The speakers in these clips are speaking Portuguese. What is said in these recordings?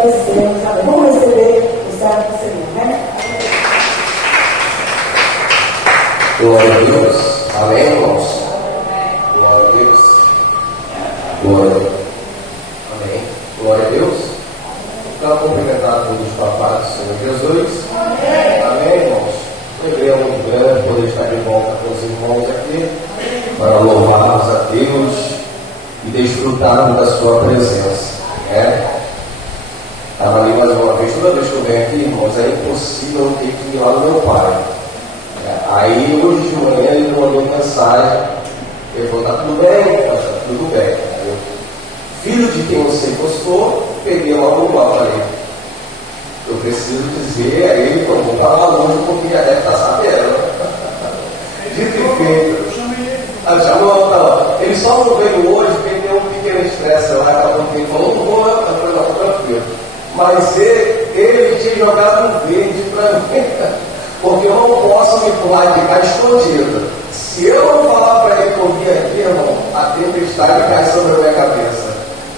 agradecemos. Vamos receber o servo do Senhor, né? Glória a Deus. Amém, irmãos? Glória a Deus. Glória a Deus. Amém. Glória a Deus. Então, cumprimentar todos os papai do Senhor Jesus. Amém, irmãos? Foi muito grande poder estar de volta com os irmãos aqui para louvarmos a Deus e desfrutarmos da sua presença. Estava ali mais uma vez, toda vez que eu venho aqui, irmãos, é impossível eu ter que ir lá no meu pai. Aí hoje de manhã ele me mandou mensagem, ele falou, tá tudo bem? Tá tudo bem. Aí eu, filho de quem você gostou, peguei logo o mal, falei, eu preciso dizer a ele que eu vou para lá longe porque já deve estar sabendo. Dito e feito. Ele só não veio hoje porque ele deu um pequeno estresse lá, acabou que ele falou, não vou, tá tranquilo. Mas ele tinha jogado um verde para mim, porque eu não posso me pular e ficar escondido. Se eu não falar para ele que eu vim aqui, irmão, a tempestade cai sobre a minha cabeça.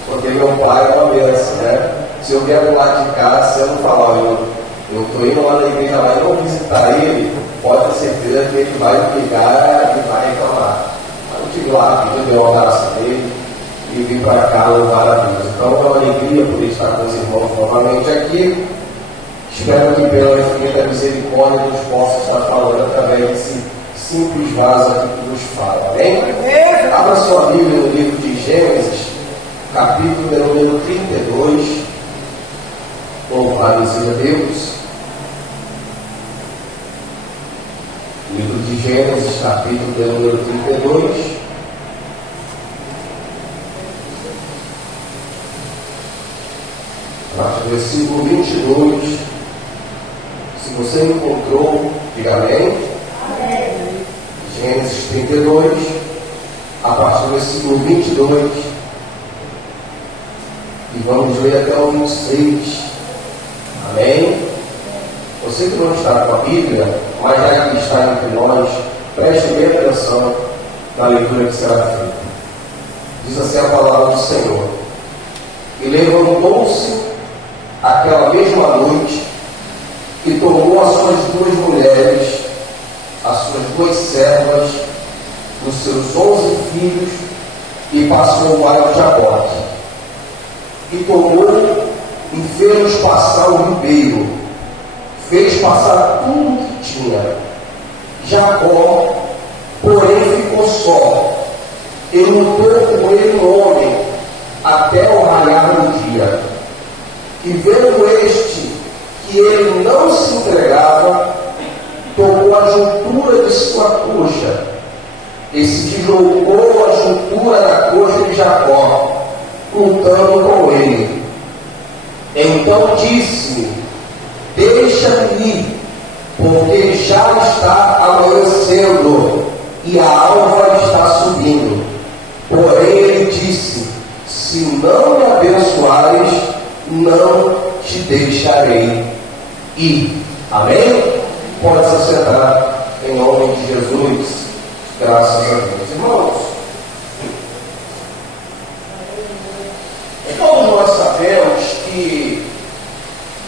Porque meu pai é uma bênção, né? Se eu vier do lado de cá, se eu não falar, eu estou indo lá na igreja lá e não visitar ele, pode ter certeza que ele vai me ligar e vai reclamar. Eu tive lá, eu dei um abraço dele e vim para cá louvar a Deus. Então é uma alegria poder estar com os irmãos novamente aqui. Espero que pela infinita misericórdia Deus possa estar falando através desse simples vaso aqui que nos fala. Amém? Abra sua Bíblia no livro de Gênesis, capítulo de número 32. Louvado seja Deus. Livro de Gênesis, capítulo de número 32. A partir do versículo 22. Se você encontrou, diga amém. Amém. Gênesis 32, a partir do versículo 22. E vamos ler até o 26. Amém? Você que não está com a Bíblia, mas já que está entre nós, preste bem atenção na leitura que será feita. Diz assim a palavra do Senhor. E levantou-se aquela mesma noite e tomou as suas duas mulheres, as suas duas servas, os seus 11 filhos e passou o bairro de Jaboque. E tomou e fez-os passar o ribeiro, fez passar tudo que tinha. Jacó, porém, ficou só, e lutou com ele um homem até o raiar do dia. E vendo este que ele não se entregava, tomou a juntura de sua coxa e se deslocou a juntura da coxa de Jacó, lutando com ele. Então disse-me, deixa-me ir, porque já está amanhecendo e a alva está subindo. Porém ele disse, se não me abençoares, não te deixarei ir. Amém? Pode se sentar em nome de Jesus. Graças a Deus. Irmãos, todos nós sabemos que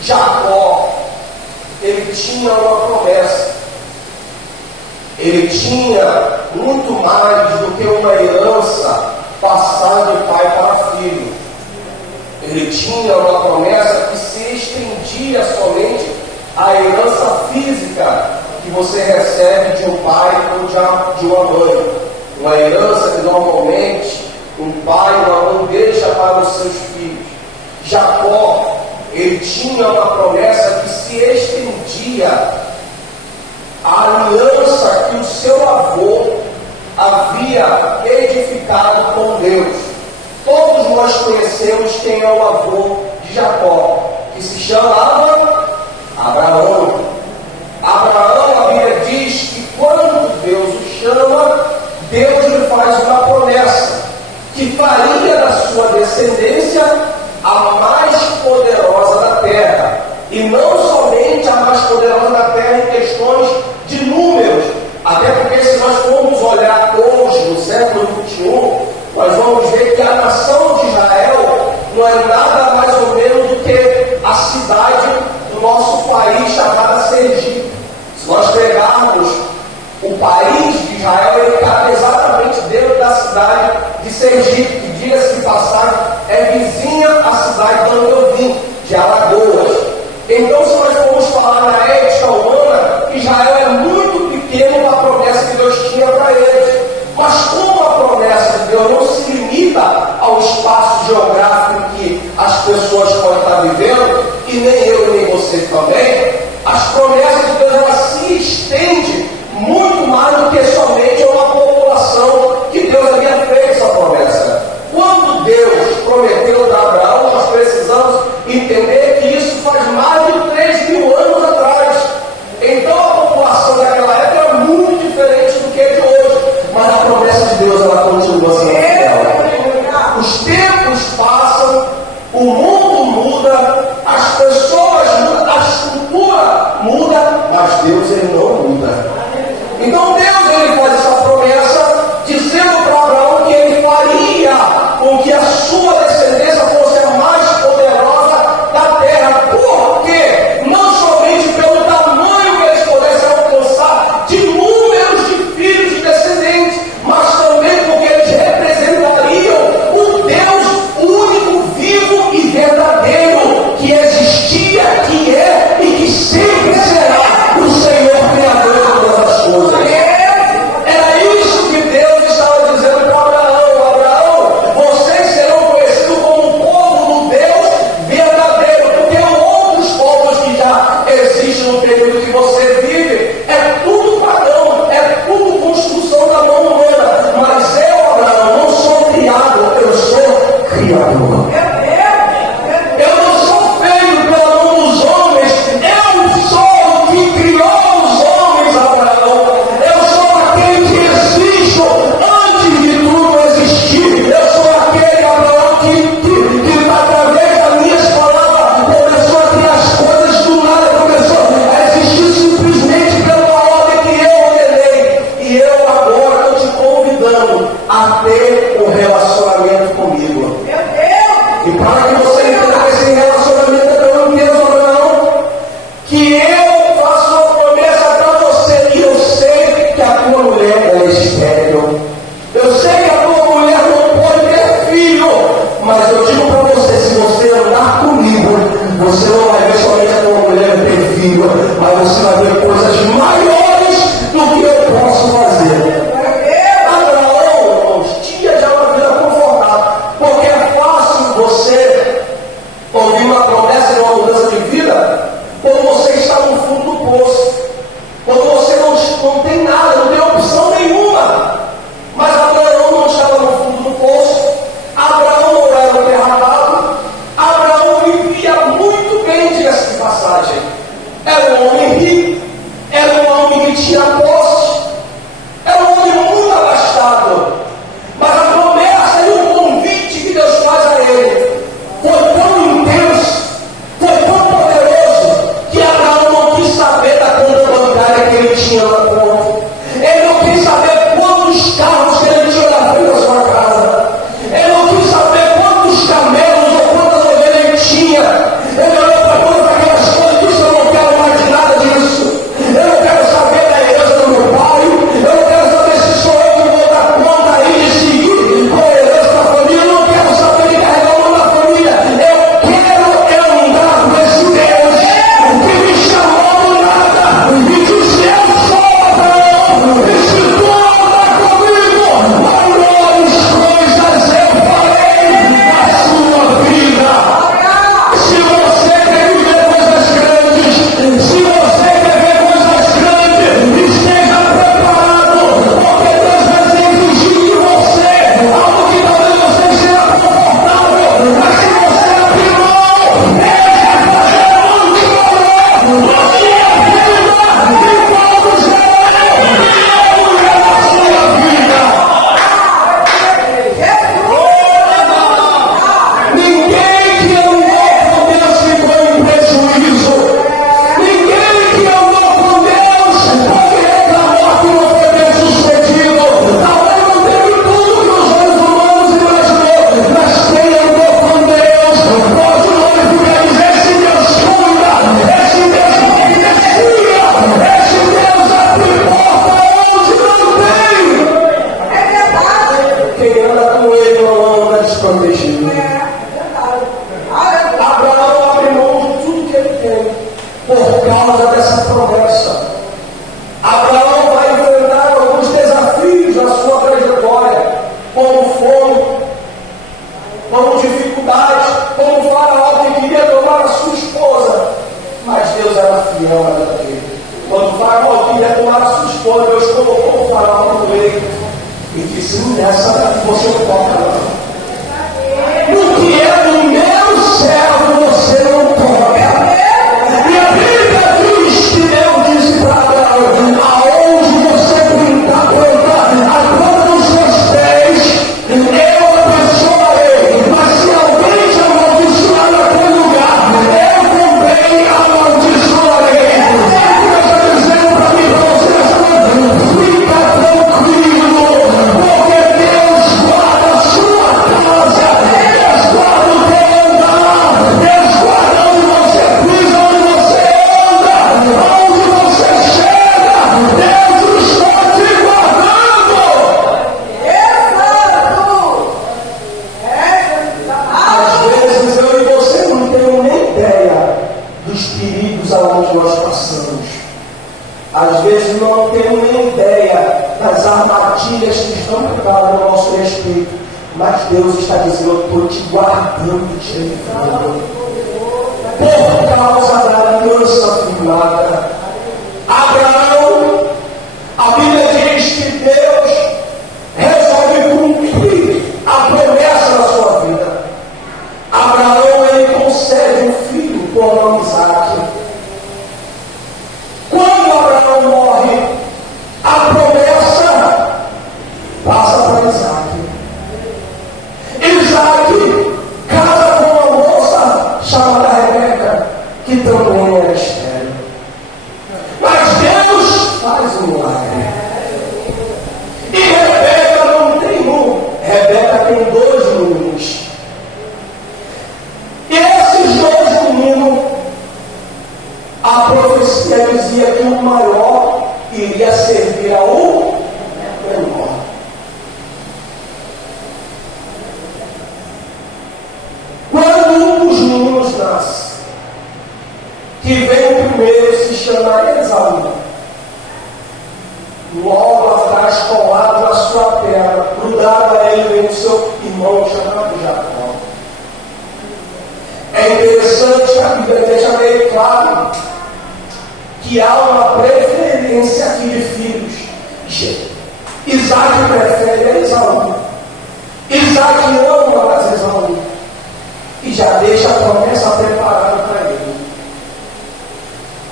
Jacó, ele tinha uma promessa. Ele tinha muito mais do que uma herança passada de pai para filho. Ele tinha uma promessa que se estendia somente à herança física que você recebe de um pai ou de uma mãe. Uma herança que normalmente um pai ou uma mãe deixa para os seus filhos. Jacó, ele tinha uma promessa que se estendia à aliança que o seu avô havia edificado com Deus. Todos nós conhecemos quem é o avô de Jacó, que se chamava Abraão. Abraão, a Bíblia diz que quando Deus o chama, Deus lhe faz uma promessa, que faria da sua descendência a mais poderosa da terra. E não somente a mais poderosa da terra em questões de números, até porque se nós formos olhar hoje, no século XXI, nós vamos ver que a nação de Israel não é nada mais ou menos do que Sergipe. Se nós pegarmos o país de Israel, ele cabe exatamente dentro da cidade de Sergipe, que, diga-se de passagem, é vizinha à cidade de onde eu vim, de Alagoas. Então, se nós formos falar na ética humana, Israel é muito pequeno para a promessa que Deus tinha para eles. Mas como a promessa de Deus não se limita ao espaço geográfico que as pessoas podem estar vivendo, e nem eu nem você também, as promessas de Deus elas se estendem muito mais do que somente a uma população que Deus havia feito essa promessa. Quando Deus prometeu a Abraão, nós precisamos entender que isso faz mais de 3.000 anos atrás. Então a população daquela época era muito diferente do que é de hoje, mas a promessa de Deus ela continua sendo fiel. Os tempos passam, o mundo muda, as pessoas mudam, a estrutura muda, mas Deus ele não muda. Então Deus ele faz essa promessa dizendo para Abraão que ele faria com que a sua descendência fosse a mais poderosa da terra. Por quê? Não somente pelo tamanho que eles pudessem alcançar de números de filhos e descendentes, mas também porque eles representariam o Deus único, vivo e verdadeiro, que existia, que é e que sempre será o Senhor Criador de todas as coisas. Era Abraão vai enfrentar alguns desafios na sua trajetória, como fome, como dificuldades, como Faraó que queria tomar a sua esposa, mas Deus era fiel a ele. Quando Faraó queria tomar a sua esposa, Deus colocou o Faraó no meio e disse: nessa daqui você toca lá. No que é do meu servo você não toca. E a Bíblia diz que Deus disse para Abraão: aonde você plantar a planta dos seus pés, eu abençoarei. Mas se alguém te amaldiçoar naquele lugar, eu também amaldiçoarei. Deus está dizendo para mim, para você, fica tranquilo, porque Deus guarda a sua casa, Deus guarda o teu andar, Deus guarda onde você pisa, onde você anda, onde você chega, Deus está te guardando. Às vezes eu e você não temos nem ideia dos perigos aonde nós passamos. Às vezes não temos nem ideia das armadilhas que estão preparadas no nosso respeito. Mas Deus está dizendo: eu estou te guardando, te livrando. Por causa da aliança firmada. Abraão, a Bíblia diz que Deus resolve cumprir a promessa da sua vida. Abraão, ele concede um filho por nome Isaque. Quando Abraão morre, a promessa passa para Isaque. Isaque casa com uma moça chamada Rebeca, que também era estéril. Mas Deus faz um milagre. E Rebeca não tem um, Rebeca tem 2 meninos. E esses 2 meninos, a profecia dizia que o maior iria servir ao menor. Quando um dos meninos nasce, que vem o primeiro, se chama Esaú, logo atrás, colado na sua perna, grudado a ele, vem o seu irmão chamado Jacó. É interessante que a Bíblia deixa bem claro que há uma preferência aqui de filhos. Isaque prefere a Esaú. Isaque ama mais Esaú. E já deixa a promessa preparada para ele.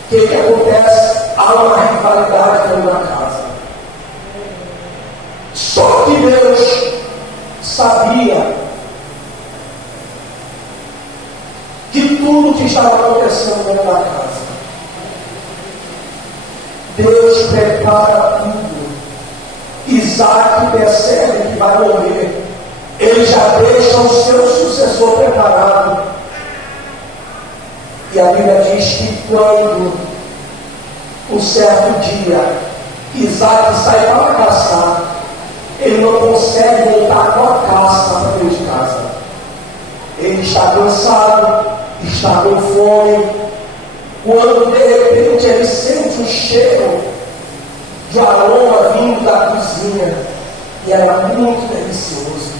O que acontece? Há uma rivalidade dentro da casa. Só que Deus sabia que tudo que estava acontecendo dentro da casa. Deus prepara tudo. Isaque percebe que vai morrer. Ele já deixa o seu sucessor preparado. E a Bíblia diz que quando um certo dia Isaque sai para caçar, ele não consegue voltar com a caça para dentro de casa. Ele está cansado, está com fome. Quando de repente ele sente um cheiro de aroma vindo da cozinha, e era muito delicioso.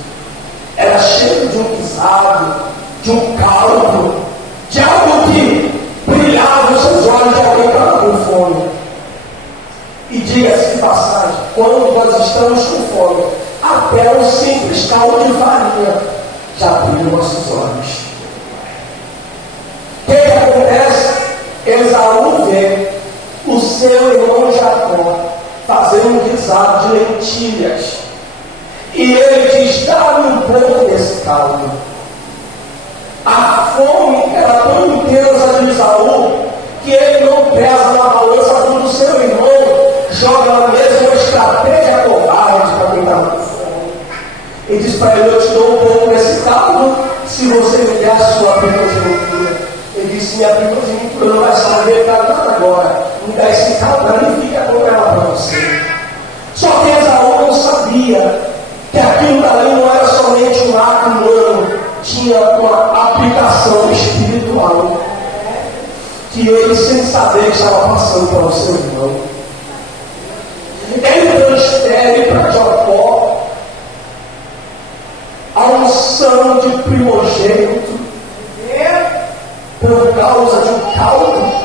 Era cheiro de um guisado, de um caldo, de algo que brilhava os seus olhos de alguém que estava com fome. E diga-se de passagem, quando nós estamos com fome, até um simples caldo de farinha já brilha nossos olhos. O que acontece? Esaú vê o seu irmão Jacó fazendo um guisado de lentilhas. E ele diz: dá-me um pouco desse caldo. A fome era tão intensa de Esaú que ele não pesa na balança quando o seu irmão joga na mesa uma estratégia covarde para quem estava com fome. Ele diz para ele: eu te dou um pouco desse caldo se você me der a sua primogenitura. Ele disse: minha primogenitura não vai saber nada agora. Me dá esse caldo para mim, fica com ela para você. Só que Esaú não sabia que aquilo dali não era somente um ato humano, tinha uma aplicação espiritual. Que ele, sem saber, estava passando para o seu irmão. jeito, por causa de um caldo.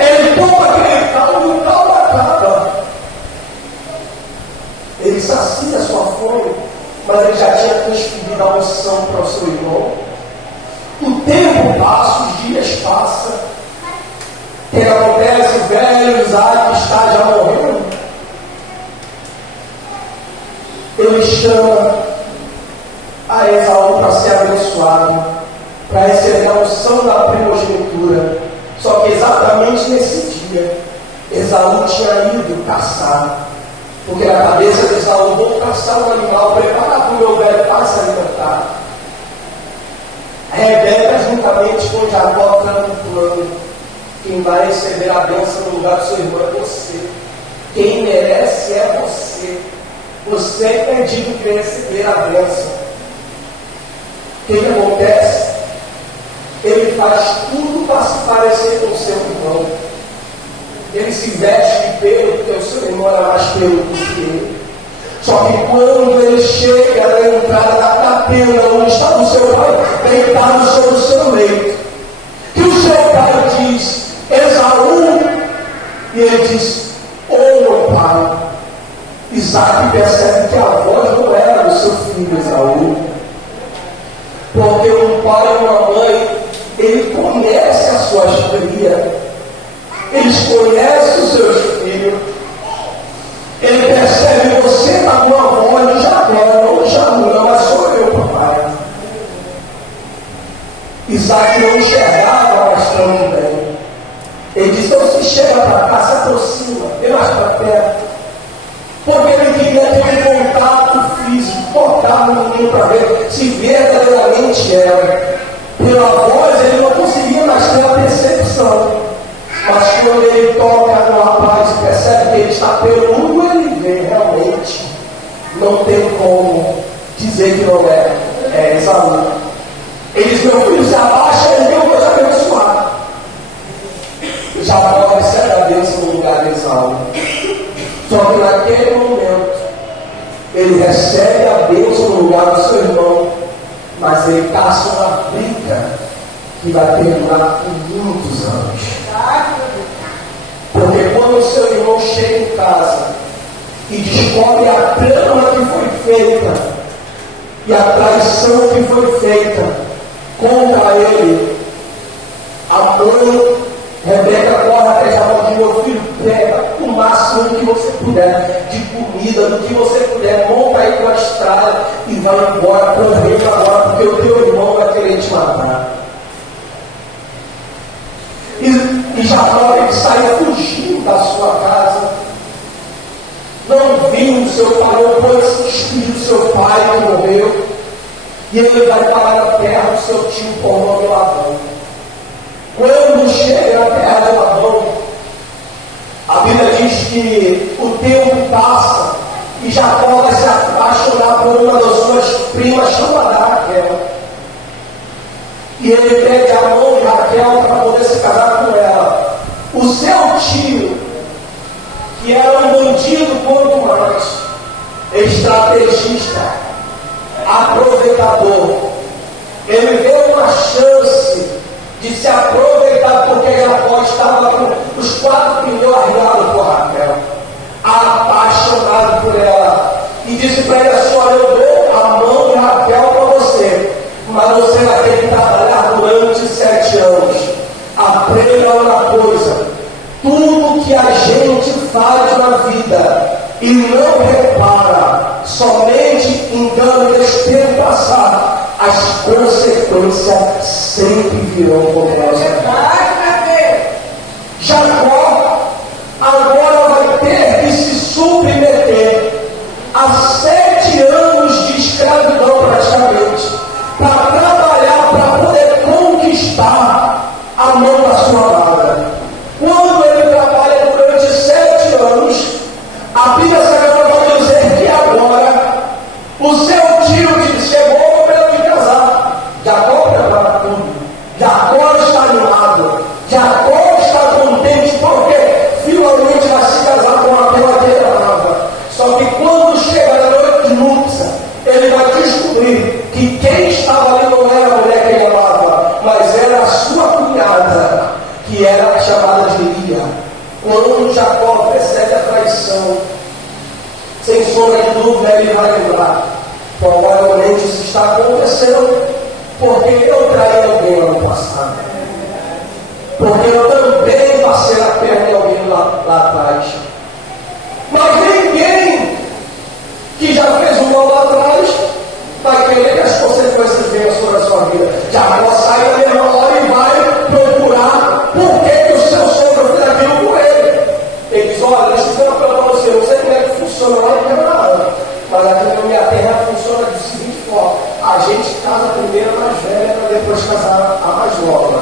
Ele toma aquele caldo e o caldo acaba. Ele sacia a sua fome, mas ele já tinha transferido a unção para o seu irmão. O tempo passa, os dias passam. O que acontece? O velho Isaac está já morrendo. Ele chama a Esaú para ser abençoado, para receber a unção da primogenitura. Só que exatamente nesse dia, Esaú tinha ido caçar. Porque na cabeça de Esaú, vou caçar um animal, preparar para o meu velho pai se alimentar. Rebeca, juntamente com Jacó, canta um plano. Quem vai receber a bênção no lugar do seu irmão é você. Quem merece é você. Você é digno de receber a bênção. O que acontece? Ele faz tudo para se parecer com o seu irmão. Ele se veste de pelo, porque o seu irmão era mais pelo do que ele. Só que quando ele chega na entrada da capela onde estava o seu pai, deitado sobre o seu leito, que o seu pai diz, Esaú, e ele diz, meu pai. Isaac percebe que a voz não era do seu filho Esaú, porque um pai e uma mãe, ele conhece as suas crias, eles conhecem os seus filhos, ele percebe, você está com a voz, já não, mas sou eu, papai. Isaac não enxergava mais tão bem. Ele disse, então se chega para cá, se aproxima, vem mais para perto. Porque ele queria ter um contato físico, tocar no menino para ver se verdadeiramente era. Pela voz ele não conseguia mais ter a percepção. Mas quando ele toca no rapaz e percebe que ele está peludo, ele vê realmente. Não tem como dizer que não é Esaú. Ele diz, meu filho, se abaixa e eu vou te abençoar. Jacó recebe a bênção no lugar de Esaú. Só que naquele momento, ele recebe a bênção no lugar do seu irmão, mas ele caça uma briga que vai terminar por muitos anos. Porque quando o seu irmão chega em casa e descobre a trama que foi feita e a traição que foi feita contra ele, a mãe Rebeca corre até Jacó e diz, meu filho, pega o máximo do que você puder, de comida, do que você puder, monta aí com a estrada e vai embora, correndo agora, porque o teu irmão vai querer te matar. E Jacó, ele saia fugindo da sua casa, não viu o seu pai, não pôde se despedir do seu pai que morreu, e ele vai parar na terra do seu tio por nome Labão. Quando chega na terra de Labão, a Bíblia diz que o tempo passa e Jacó vai se apaixonar por uma das suas primas chamada Raquel. E ele pede a mão de Raquel para poder se casar com ela. O seu tio, que era um bandido quanto mais, estrategista, aproveitador, ele deu uma chance de se aproveitar porque Jacó estava com os 4 pneus arriados por Raquel, apaixonado por ela, e disse para ele, senhora, eu dou a mão de Raquel para você, mas você vai ter que trabalhar durante 7 anos. Aprenda uma coisa, tudo que a gente faz na vida e não repara, somente engano e deixa o tempo passar, as consequências sempre virão contra nós. Jacó agora vai ter que se submeter a 7 anos de escravidão praticamente, para trabalhar, para poder conquistar a mão da sua amada. Quando ele trabalha durante 7 anos, a Bíblia Sagrada vai dizer que agora o seu tio chegou ao momento de casar. Jacó prepara tudo. Jacó está animado. Jacó está contente. Por estava ali não era a mulher que ele amava, mas era a sua cunhada, que era chamada de Lia. Quando Jacó percebe a traição, sem sombra de dúvida, ele vai lembrar: provavelmente isso está acontecendo porque eu traí alguém ano passado, porque eu também passei a perna em alguém lá atrás. Mas ninguém que já fez um mal lá atrás vai querer que as consequências venham sobre a sua vida. Jacó sai da mesma hora e vai procurar por que o seu sogro fez aquilo com ele. Ele diz: olha, deixa eu dizer uma coisa para você, eu não sei como é que funciona lá em Canaã, mas aqui na minha terra funciona da seguinte forma: a gente casa primeiro a mais velha para depois casar a mais nova.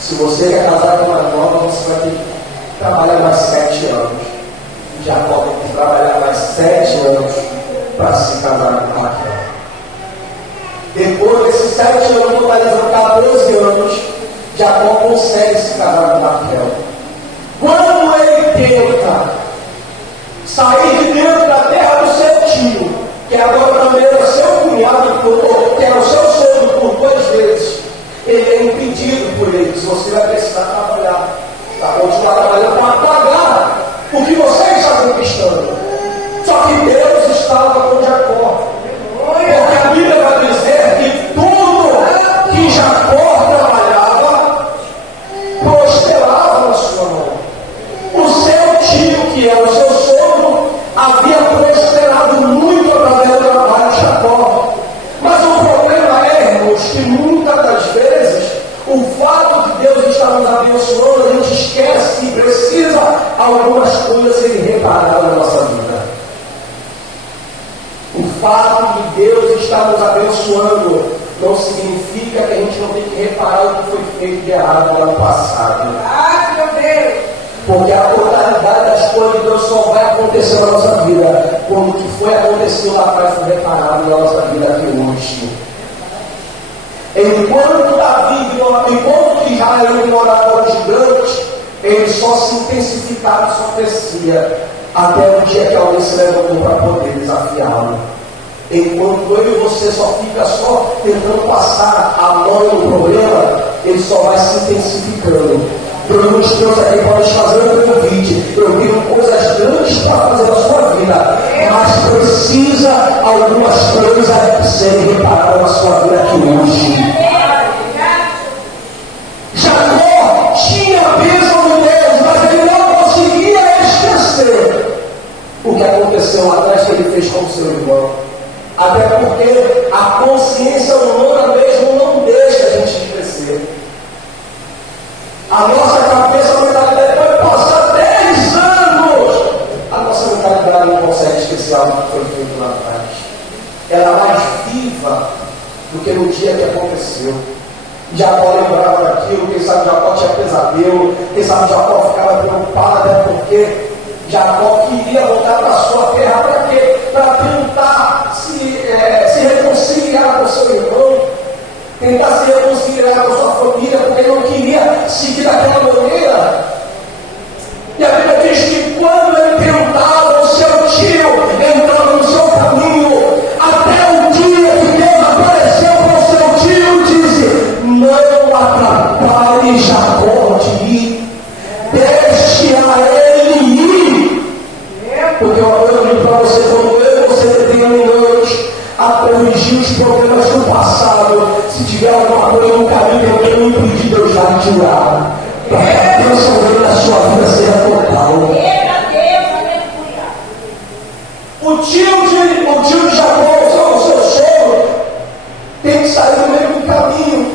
Se você quer casar com a mais nova, você vai ter que trabalhar mais 7 anos. Jacó tem que trabalhar mais 7 anos para se casar com Raquel. Depois desses 7 anos, totalizando 14 anos, Jacó consegue se casar com Raquel. Quando ele tenta sair de dentro da terra do seu tio, que agora também era seu cunhado, que era o seu sogro por 2 vezes, ele é impedido por eles: você vai precisar trabalhar, para continuar trabalhando para pagar o que você está conquistando. Só que Deus estava com Jacó, porque a Bíblia vai dizer que tudo que Jacó trabalhava prosperava na sua mão. O seu tio, que era o seu sogro, havia prosperado muito através do trabalho de Jacó. Mas o problema é, irmãos, que muitas das vezes o fato de Deus estar nos abençoando, a gente esquece que precisa algumas coisas serem reparadas na nossa vida. O fato de Deus estar nos abençoando não significa que a gente não tem que reparar o que foi feito de errado no ano passado. Ah, meu Deus! Porque a totalidade das coisas de Deus só vai acontecer na nossa vida quando o que foi acontecido lá atrás foi reparado na nossa vida aqui hoje. Enquanto Davi, enquanto Israel moradores gigantes, eles só se intensificaram, só crescia, até o dia que alguém se levantou para poder desafiá-lo. Enquanto eu e você só fica só tentando passar a mão no problema, ele só vai se intensificando. Todos os meus aqui podem fazer um convite. Eu tenho coisas grandes para fazer na sua vida, mas precisa algumas coisas serem reparadas na sua vida aqui hoje. Jacó tinha a bênção de Deus, mas ele não conseguia esquecer o que aconteceu lá atrás que ele fez com o seu irmão. Até porque a consciência humana mesmo não deixa a gente crescer. A nossa cabeça, a mentalidade pode passar 10 anos. A nossa mentalidade não consegue esquecer algo que foi feito lá atrás. Ela é mais viva do que no dia que aconteceu. Jacó lembrava daquilo, quem sabe Jacó tinha pesadelo, quem sabe Jacó ficava preocupado, até porque Jacó queria voltar para a sua terra. Para quê? Para tentar se reconciliar com o seu irmão, tentar se reconciliar com a sua família, porque ele não queria seguir daquela maneira. E a Bíblia diz que quando ele tentava, o seu tio entrava no seu caminho, até o dia que Deus apareceu para o seu tio e disse: não atrapalhe Jacó de ir, deixe a ele ir. Porque eu digo para você, quando eu e você determinamos a corrigir os problemas do passado, se tiver alguma coisa no caminho que eu não impedir, Deus vai tirar, para que a bênção dele na sua vida seja total. O tio de Jacó, o seu sogro, tem que sair do meio do caminho.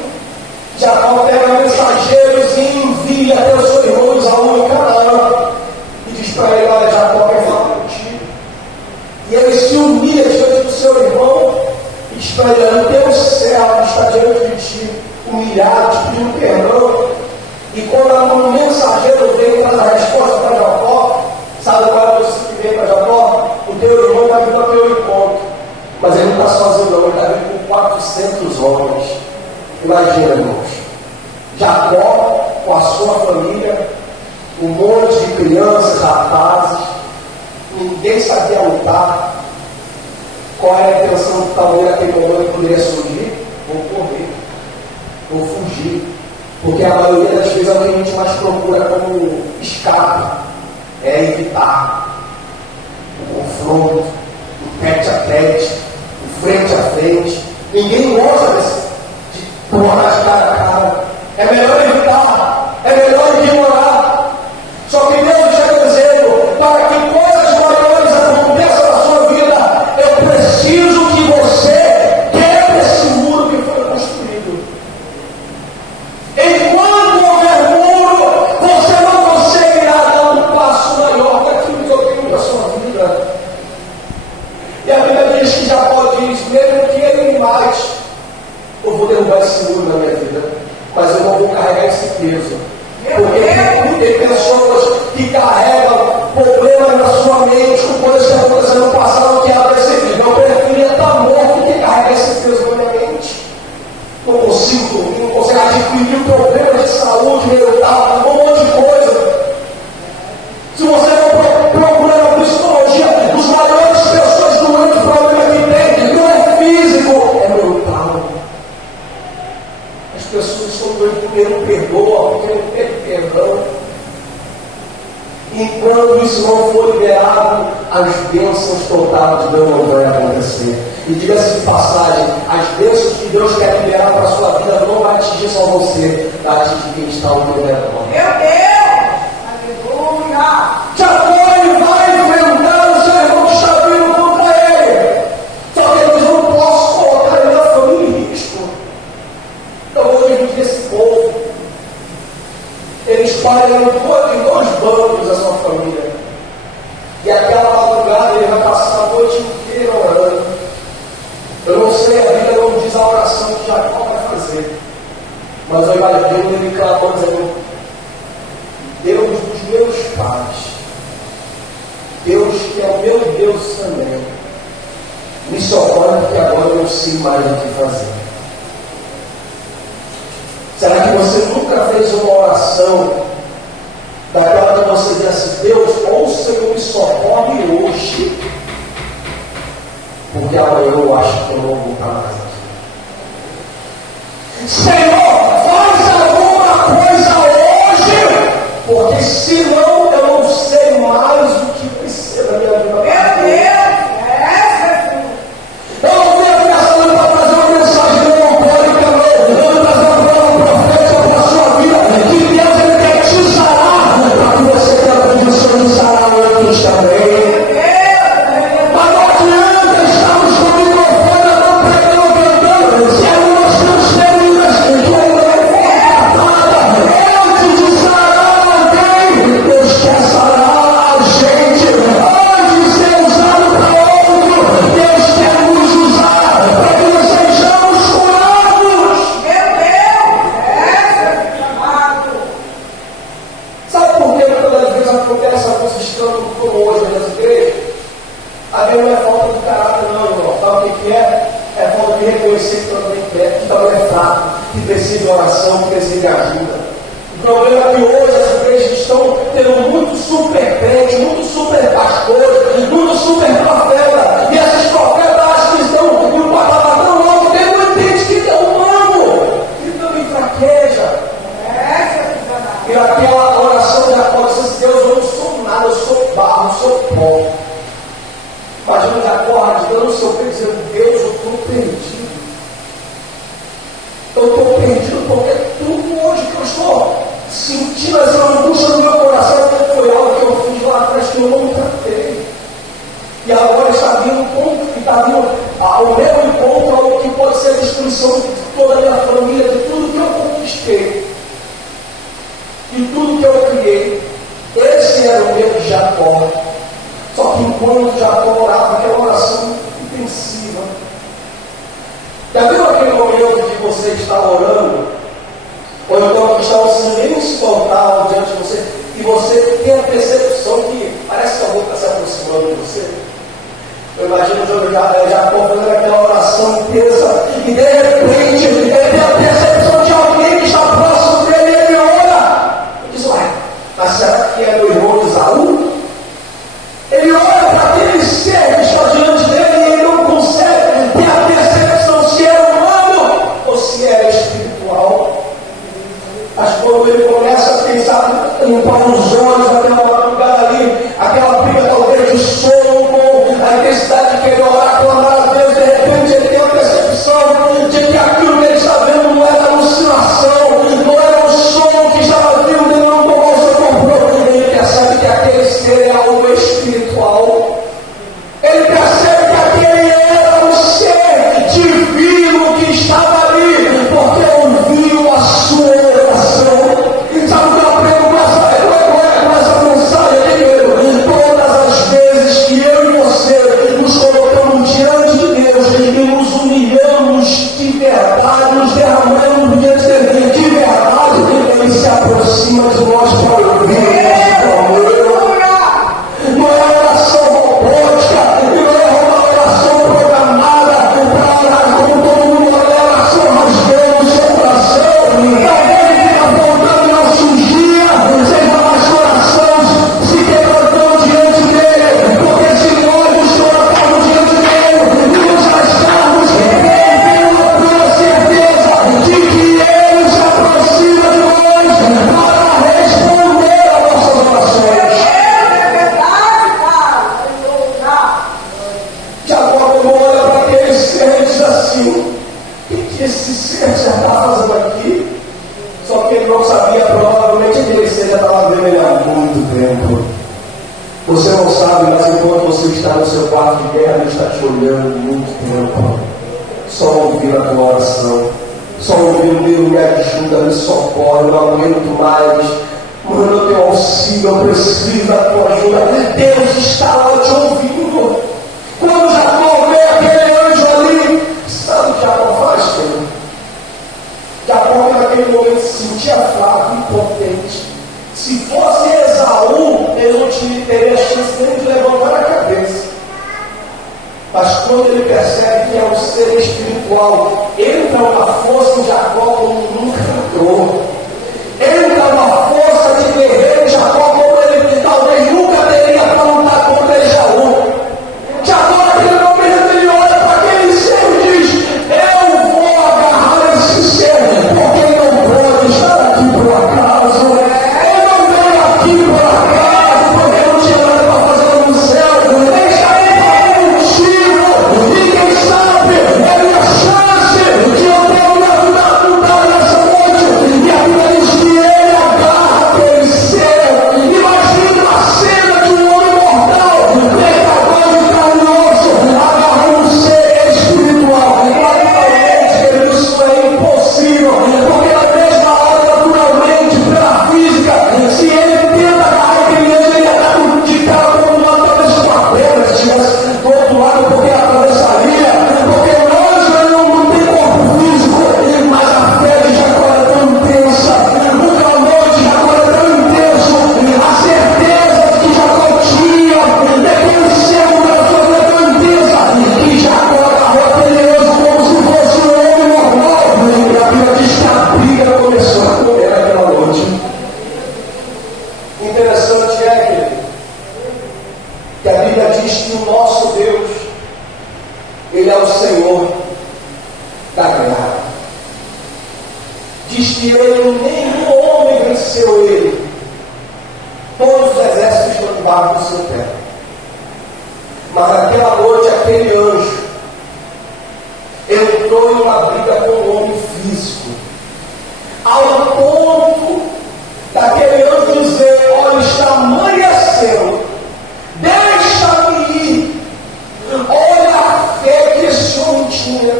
Jacó pega mensageiros e envia até o seu irmão Esaú em Canaã e diz para ele: olha, Jacó quer falar contigo. E ele se humilha diante do seu irmão, espalhando teu servo está diante de ti, humilhado, pedindo perdão. E quando o mensageiro vem e traz a resposta para Jacó, sabe qual é o que vem para Jacó? O teu irmão vai vir ao teu encontro. Mas ele não está sozinho, não, ele está vindo com 400 homens. Imagina, irmãos, Jacó com a sua família, um monte de crianças, rapazes, ninguém sabia lutar. Qual era a intenção do tamanho daquele momento que poderia surgir? Vou Porque a maioria das vezes é o que a gente mais procura como escape, é evitar o confronto, o tete a tete, o frente a frente. Ninguém gosta de porra de cara a cara. É melhor evitar, é melhor ignorar. Só que Deus está dizendo, para que coisas maiores aconteçam na sua vida, eu preciso que você quebre esse muro que foi construído. Enquanto houver muro, você não conseguirá dar um passo maior daquilo que eu tenho na sua vida. E a Bíblia diz que Jacó diz, mesmo que ele mais, eu vou derrubar esse muro na minha vida, mas eu não vou carregar esse peso. Porque tem pessoas que carregam problemas na sua mente, com coisas que aconteceram no passado, que ela percebeu. Eu preferia estar morto que carregar esse peso na minha mente. Não consigo dormir, não consigo adquirir problemas de saúde, mental, um monte de coisa. Se você não procura na psicologia, os maiores pessoas doentes, o problema que tem não é físico, é mental. As pessoas estão doentes porque não perdoam, porque não tem perdão. Enquanto isso não for liberado, as bênçãos totais de Deus não vão acontecer. E diga-se de passagem, as bênçãos que Deus quer liberar para a sua vida não vai atingir só você, vai atingir quem está ao teu redor. Meu Deus! Aleluia! Jacó ele vai enfrentar o seu irmão que está vindo contra ele. Só que Deus não posso colocar a minha família em risco. Eu vou dividir esse povo. Ele espalha em dois bandos a sua família. E aquela madrugada ele vai passar a noite inteira orando. Eu não sei, a Bíblia não diz a oração que Jacó vai fazer. Mas eu imagino ele clamando, dizendo: Deus dos meus pais, Deus que é o meu Deus também, me socorre, porque agora eu não sei mais o que fazer. Será que você nunca fez uma oração daquela que você diz assim: Deus, ou o Senhor me socorre hoje, porque amanhã eu acho que eu não vou voltar mais aqui. Senhor, faz alguma coisa hoje, porque senão eu não sei mais o que precisa da minha vida. Meu Deus! Eu não venho aqui nessa noite para trazer uma mensagem melancólica, não. Eu vou trazer uma palavra profética para a sua vida, que Deus ele quer te sarar, para que você tenha a condição de sarar outros também. Mas não adianta estarmos com o microfone na mão, pregando, cantando, se nós temos feridas que ainda não foram tratadas. Antes de sarar alguém, Deus quer sarar a gente. Antes de ser usado para outro, Deus quer nos usar para que nós sejamos curados. Sabe por que todas as vezes acontece a coisa estando como hoje nas igrejas? A Deus não é falta de caráter, não, irmão. Sabe o que é? É falta de reconhecer que também é fraco, que precisa de oração, que precisa de ajuda. O problema é que hoje as igrejas estão tendo muito super crente, muito super pastor, muito super profeta. E esses profetas acham que estão em uma palavra tão longa, que não entende que estão humano, que também fraqueja. E aquela oração de Jacó diz: Deus, eu não sou nada, eu sou barro, eu sou pó. Imagina Jacó rasgando o seu peito dizendo: Deus, eu estou perdido. Eu estou perdido porque tudo hoje que eu estou sentindo essa angústia no meu coração foi algo que eu fiz lá atrás que eu não tratei. E agora está vindo um ponto que está vindo ao meu encontro, algo que pode ser a destruição de toda a minha família, de tudo que eu conquistei. E tudo que eu criei. Esse era o medo de Jacó. Só que enquanto Jacó orava, aquela oração intensiva. Já viu aquele momento que você está orando, ou então que está um silêncio total diante de você, e você tem a percepção que parece que alguém está se aproximando de você? Eu imagino o Jacó fazendo aquela oração intensa, e de repente ele tem a percepção de alguém que está próximo dele, e ele ora. Ele diz: ué, mas será que é meu irmão Esaú? Ele olha para aquele ser que está diante dele e ele não consegue ter a percepção se é humano ou se é espiritual. espiritual. Ele percebe que aquele era um ser divino que estava ali, porque ouviu a sua oração. Sabe o que eu aprendo com essa mensagem, querido? Todas as vezes que eu e você nos colocamos diante de Deus e nos humilhamos de verdade, nos derramamos diante dele de verdade, Ele se aproxima de nós para ouvir. Não é oração robótica, não é uma oração programada para como todo mundo olha a oração rasgando o seu coração. Talvez fica voltando nossos dias, seja mais coração se quebrantando diante dele, porque se nós nos colocamos diante dele e nos rasgarmos, ele tem uma plena certeza de que ele se aproxima de nós para responder às nossas orações. Jacó olha para aquele ser e diz assim: o que esse ser já está fazendo aqui? Só que ele não sabia, provavelmente aquele ser já estava vendo ele há muito tempo. Você não sabe, mas enquanto você está no seu quarto de guerra, ele está te olhando muito tempo. Só ouvir a tua oração, só ouvir o meu: me ajuda, me socorre, eu não aguento mais. Mano, eu tenho auxílio, eu preciso da tua ajuda. Deus está lá te ouvindo. Quando Jacó vê aquele anjo ali, sabe o que Jacó faz, filho? Jacó naquele momento se sentia fraco, impotente. Se fosse Esaú, ele não teria chance nem de levantar a cabeça. Mas quando ele percebe que é um ser espiritual, entra uma força em Jacó como nunca entrou. Entra uma força de guerreiro em Jacó como ele talvez nunca teria para lutar contra Esaú. Jacó, naquele momento, ele olha para aquele ser e diz: eu vou agarrar esse ser, porque ele não pode estar aqui por acaso. Eu não venho aqui por acaso, porque não tinha nada para fazer no céu. Ele está aí para um motivo, e quem sabe é a chance de eu ter uma vida mudada nessa noite. E a Bíblia diz que ele agarra aquele ser. Imagina a cena de um homem mortal, pecador de carne e osso, agarrando um ser espiritual. Naturalmente, isso é impossível, porque na mesma hora, naturalmente, pela física, se ele tenta agarrar aquele anjo, ele agarra de cara como uma cabeça de uma pedra, se estivesse do outro lado, porque atravessaria, porque o anjo ele não tem corpo físico, mas a fé de Jacó é tão intensa, o clamor de Jacó é tão intenso, a certeza que Jacó tinha daquele ser no coração é tão intensa, que Jacó agarrou aquele anjo como se fosse um homem normal, e a Bíblia diz que a briga começou a correr naquela noite. Interessante é, querido, que a Bíblia diz que o nosso Deus, Ele é o Senhor da guerra. Diz que Ele, nenhum homem venceu Ele. Todos os exércitos estão debaixo do seu pé. Mas naquela noite, aquele anjo entrou em uma briga com um homem físico, ao ponto daquele anjo dizer: olha, está amanhecendo, deixa-me ir. Olha a fé que esse homem tinha.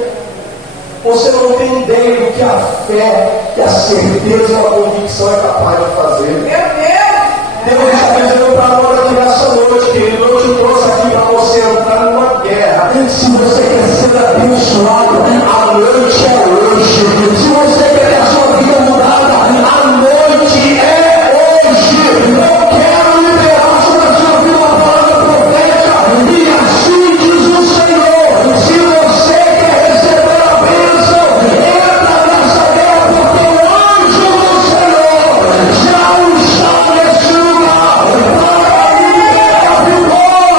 Você não tem ideia do que a fé, que a certeza e a convicção é capaz de fazer. Deus está dizendo para nós aqui nessa noite, querido: eu te trouxe aqui para você entrar numa guerra. Se você quer ser abençoado, a noite é hoje. Se você quer ter a sua vida mudada, a noite é hoje. Eu quero liberar sobre a sua vida uma palavra profética, e assim diz o Senhor: se você quer receber a bênção, entra nessa guerra, porque o anjo do Senhor já está nesse lugar para liberar a vitória.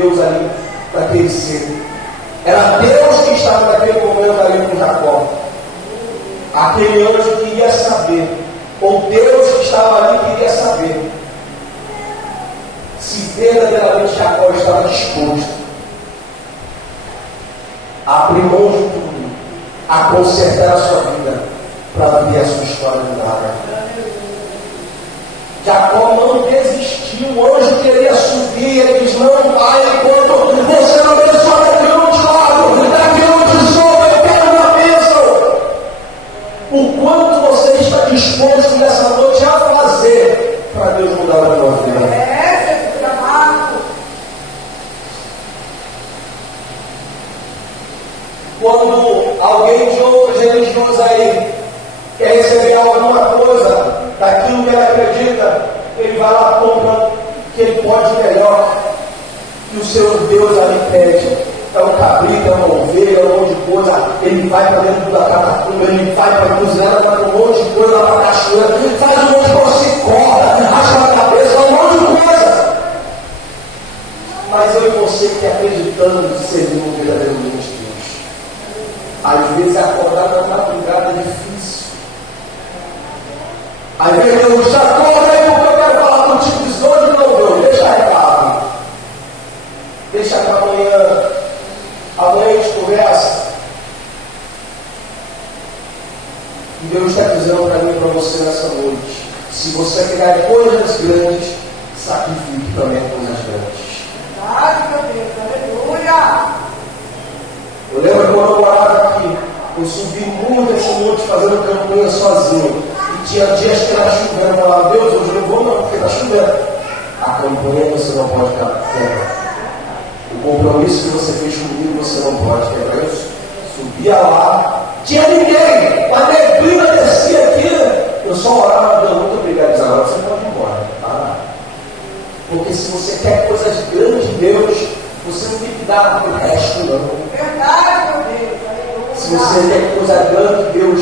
Deus ali naquele ser. Era Deus que estava naquele momento ali com Jacó. Aquele anjo queria saber, ou Deus que estava ali queria saber, se verdadeiramente Jacó estava disposto a abrir mão de tudo, a consertar a sua vida, para viver a sua história de nada. Jacó não desistiu, o anjo queria subir, ele diz: não vai enquanto você não abençoa daquele outro lado, daquele outro sol, eu quero uma bênção. O quanto você está disposto nessa noite a fazer para Deus mudar a tua vida? Quando alguém de outras religiões aí quer receber alguma coisa daquilo que ele acredita, ele vai lá e compra que ele pode melhor que o seu Deus ali pede. É um cabrito, é uma ovelha, é um monte de coisa. Ele vai para dentro da catacumba, ele vai para a cruzada, vai para um monte de coisa, lá para a cachoeira, ele faz um monte de coisa, se corta, raspa a cabeça, um monte de coisa. Mas eu e você que acreditando de servir um verdadeiro Deus, às vezes acordar na madrugada é difícil. Às vezes eu já acordo aí porque eu quero falar contigo, diz hoje não, Deus, deixa recado. Deixa para amanhã. Amanhã a gente conversa. E Deus está dizendo para mim e para você nessa noite: se você quer coisas grandes, sacrifique também coisas grandes. Aleluia! Eu lembro quando eu morava aqui, eu subi muito esse monte fazendo campanha sozinho. E tinha dias que era chovendo. Eu falava: Deus, hoje eu não vou não, porque está chovendo. A campanha você não pode quebrar. O compromisso que você fez comigo, você não pode quebrar. Eu subia lá, tinha ninguém, a neblina descia aqui. Eu só orava: Deus, muito obrigado. Diz: agora você pode ir embora. Tá? Porque se você quer coisas grandes de Deus, você não tem que dar para o resto, não. Verdade, meu Deus. Se você quer coisa grande de Deus,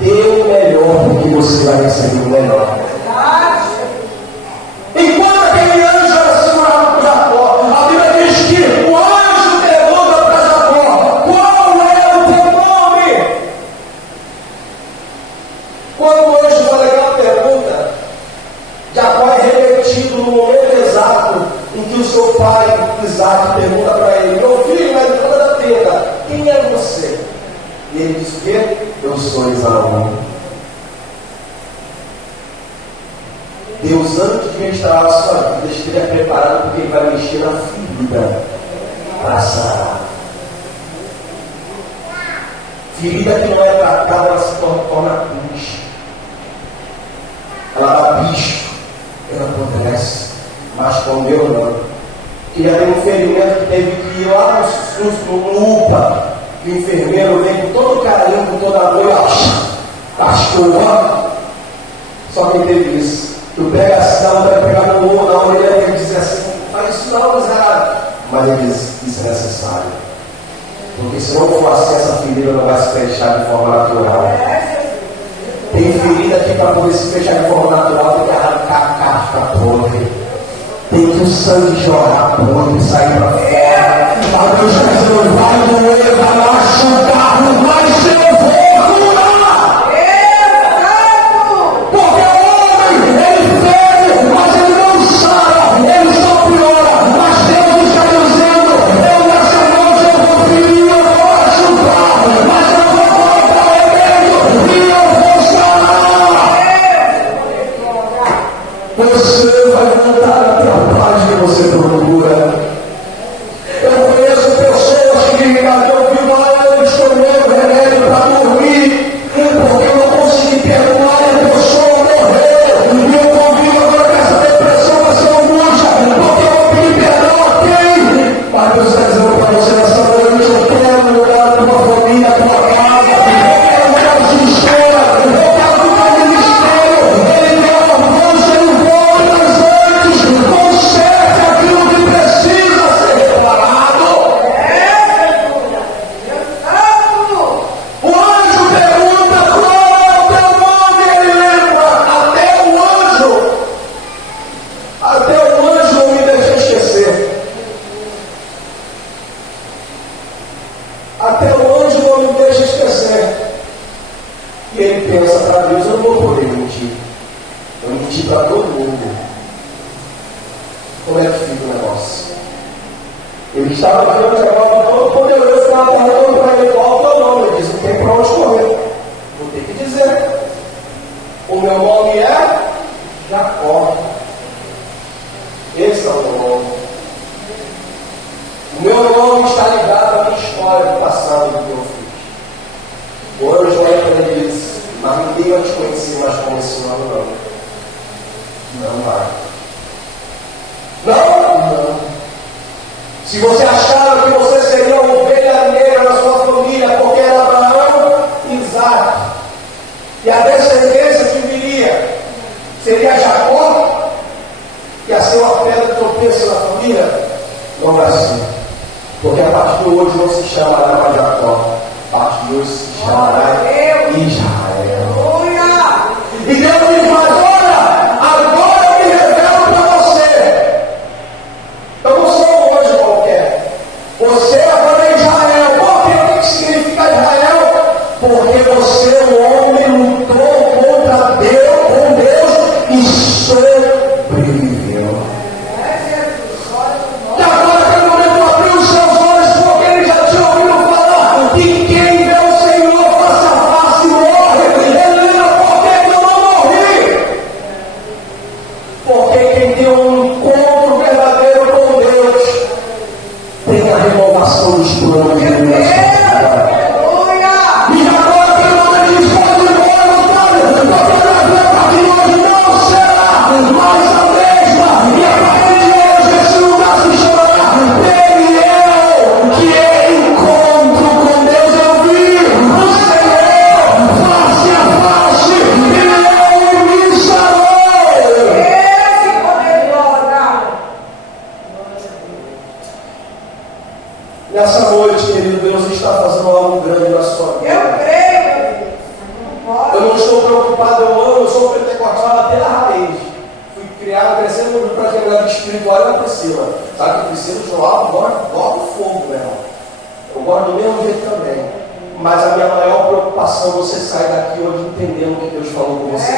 dê o melhor, porque você vai receber o melhor. Verdade. Enquanto aquele anjo era segurado por Jacó, a Bíblia diz que o anjo pergunta para Jacó: qual é o teu nome? Quando o anjo faz aquela pergunta, Jacó é remetido no momento exato em que o seu pai, Isaac, pergunta para ele: meu filho, mas toda da terra, quem é você? E ele diz: o quê? Eu sou Esaú. Deus, antes de restaurar a sua vida, esteja preparado, porque Ele vai mexer na ferida para sarar. Ferida que não é tratada, ela se torna cruz. Ela dá bicho, ela apodrece, mas com o meu não. Que já tem um ferimento que teve que ir lá no UPA, que o enfermeiro vem com todo carinho, com toda a dor, cascou. Só quem teve isso. Tu pega assim, vai pegar no ombro, na orelha, ele diz assim: faz isso não, mas ele diz: isso é necessário. Porque se não for assim, essa ferida não vai se fechar de forma natural. Tem ferida que para poder se fechar de forma natural tem que arrancar a casca podre. Tem que o sangue jorrar podre, sair para fora. A Deus está dizendo: vai doer, vai machucar, mas eu vou curar. Porque o homem, ele fere, mas ele não sara, ele só piora. Mas Deus está dizendo: eu nessa noite eu vou ferir, eu vou machucar, mas eu vou colocar remédio e eu vou sarar. Você vai voltar a ter a paz que você procura. deixa esquecer. E ele pensa, para Deus eu não vou poder mentir. Eu menti para todo mundo. Como é que fica o negócio? Ele estava vendo o negócio todo poderoso, estava perguntando para ele qual é o teu nome. Ele disse, não tem para onde correr. Vou ter que dizer. O meu nome é Jacó. Esse é o meu nome. O meu nome está ligado à minha história do passado do que eu fiz. O anjo olha para ele e diz, mas ninguém vai te conhecer mais como esse nome não. Não vai. Não. Se você achava que você seria uma ovelha negra na sua família, porque era Abraão e Isaac, e a descendência que viria seria Jacó, que ia ser uma pedra de tropeço na família, não vai ser. Porque a partir de hoje não se chamará mais Jacó, a partir de hoje se chamará Israel. E Deus me faz, olha, agora eu me revelo para você. Eu não sou um anjo qualquer. Você agora é Israel. Por que? O que significa Israel? Porque você, o homem, lutou contra Deus, com Deus e sobreviveu. E agora que o momento abriu os seus olhos, porque ele já tinha ouvido falar que quem vê o Senhor face a face morre. Ele lembra por que eu não morri. Porque quem tem um encontro verdadeiro com Deus tem a renovação dos planos de Deus. E agora que o homem diz, pode ir embora, porque a vida de hoje não será mais a mesma. E a partir de hoje esse lugar se chamará Peniel, que é encontro com Deus. Eu vi o Senhor face a face, e Ele me sarou. Nessa noite, querido, Deus está fazendo algo grande na sua vida. Eu não estou preocupado, eu sou pentecostal até a raiz. Fui criado, crescendo para quebrar de espiritual e a Priscila. Sabe que Priscila e João bota fogo, meu irmão. Eu gosto do mesmo jeito também. Mas a minha maior preocupação, você sai daqui hoje entendendo o que Deus falou com você.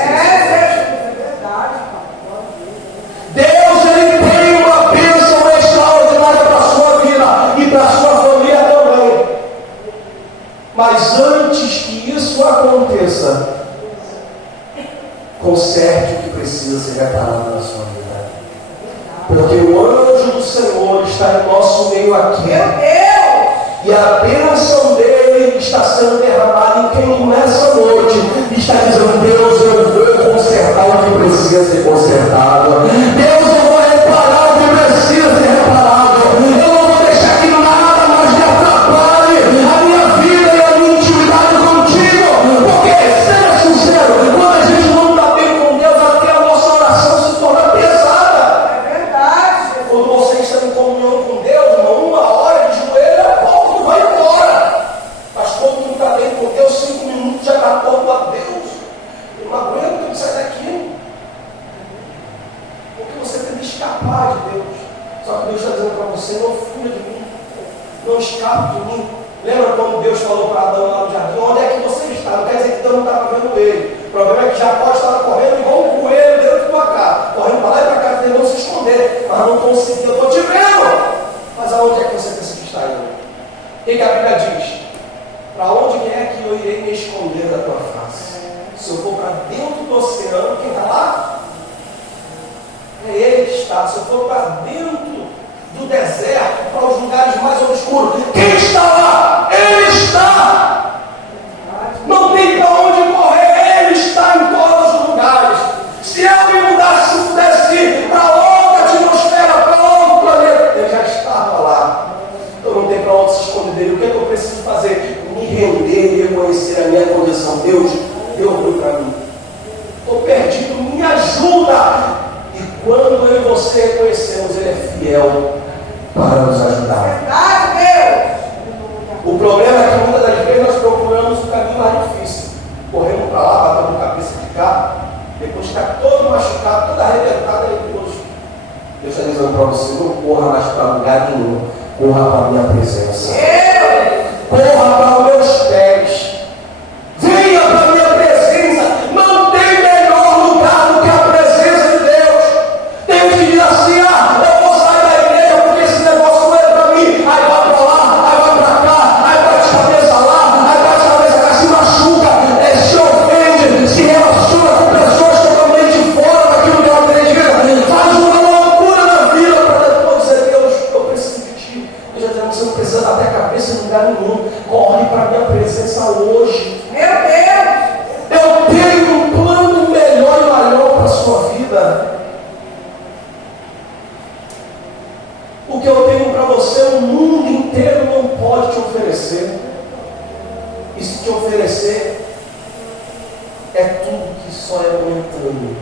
Deus, Ele tem uma bênção extraordinária para a sua vida e para a sua família também. Mas antes que isso aconteça, conserte o que precisa ser reparado na sua vida. Porque o anjo do Senhor está em nosso meio aqui. E a bênção dele está sendo derramada em quem nessa noite está dizendo, Deus, eu vou consertar o que precisa ser consertado. Deus, eu vou reparar o que precisa ser reparado. Eu não vou deixar que nada mais me atrapalhe a minha vida e a minha intimidade contigo. Porque, seja sincero, quando a gente não está bem com Deus, até a nossa oração se torna pesada. Quando você está em comunhão com Deus, irmão, 1 hora de joelho é pouco, vai embora. Mas quando não está bem com Deus, 5 minutos já está pouco a Deus. Eu não aguento, eu sair daqui. Porque você tem que escapar de Deus. Só que Deus está dizendo para você, não fuja de mim. Não escape de mim. Lembra quando Deus falou para Adão lá no jardim, onde é que você está? Não quer dizer que Deus não estava vendo ele. O problema é que Jacó estava correndo igual um coelho dentro de uma casa. Correndo para lá e para cá, tentando se esconder. Mas não conseguia. Eu estou te vendo. Mas aonde é que você pensa que está indo? O que a Bíblia diz? Para onde é que eu irei me esconder da tua face? Se eu for para dentro do oceano, quem está lá? É Ele que está. Se eu for para dentro do deserto, para os lugares mais obscuros, quem está lá? Ele está. Não tem para onde correr, Ele está em todos os lugares. Se eu me mudasse, se pudesse ir para outra atmosfera, para outro planeta, Ele já estava lá. Eu não tenho para onde se esconder dele. O que é que eu preciso fazer? Me render e reconhecer a minha condição. Deus deu para mim. Estou perdido, me ajuda. E quando eu e você reconhecemos, Ele é fiel para nos ajudar. O problema é que muitas das vezes nós procuramos o caminho mais difícil. Corremos para lá, batendo cabeça de cá, depois de estar todo machucado, todo arrebentado, depois Deus está dizendo para você, não corra mais para lugar nenhum, corra para a minha presença. Corra para os meus pés. bater a cabeça em lugar nenhum. Corre para a minha presença hoje. Meu Deus! Eu tenho um plano melhor e maior para a sua vida. O que eu tenho para você, o mundo inteiro não pode te oferecer. E se te oferecer, é tudo que só é momentâneo.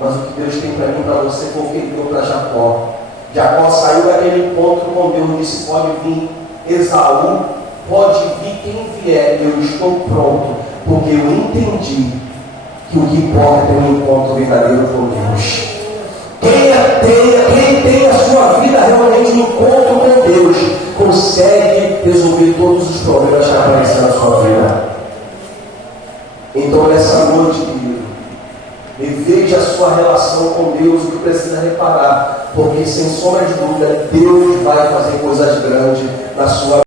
Mas o que Deus tem para mim, para você, foi o que Ele deu para Jacó. Jacó saiu daquele encontro com Deus e disse: pode vir Esaú, pode vir quem vier, eu estou pronto, porque eu entendi que o que importa é um encontro verdadeiro com Deus. Quem tem a sua vida realmente em encontro com Deus, consegue resolver todos os problemas que aparecem na sua vida. Então, nessa noite, querido, reveja a sua relação com Deus, o que precisa reparar, porque sem sombra de dúvida, Deus vai fazer coisas grandes na sua vida.